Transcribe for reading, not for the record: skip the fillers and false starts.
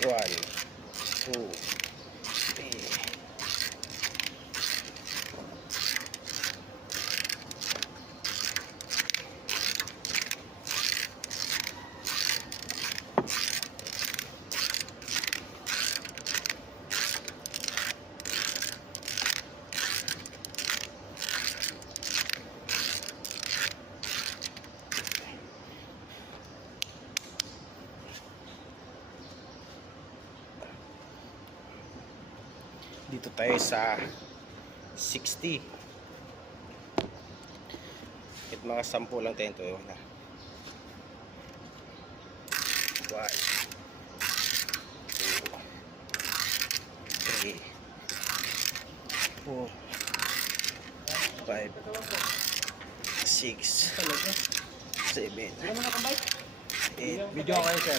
1, 2, 3. Dito tayo sa 60. Kahit mga 10 lang tayo ito. 1, 2, 3, 4, 5, 6, 7, 8. Video kayo, sir.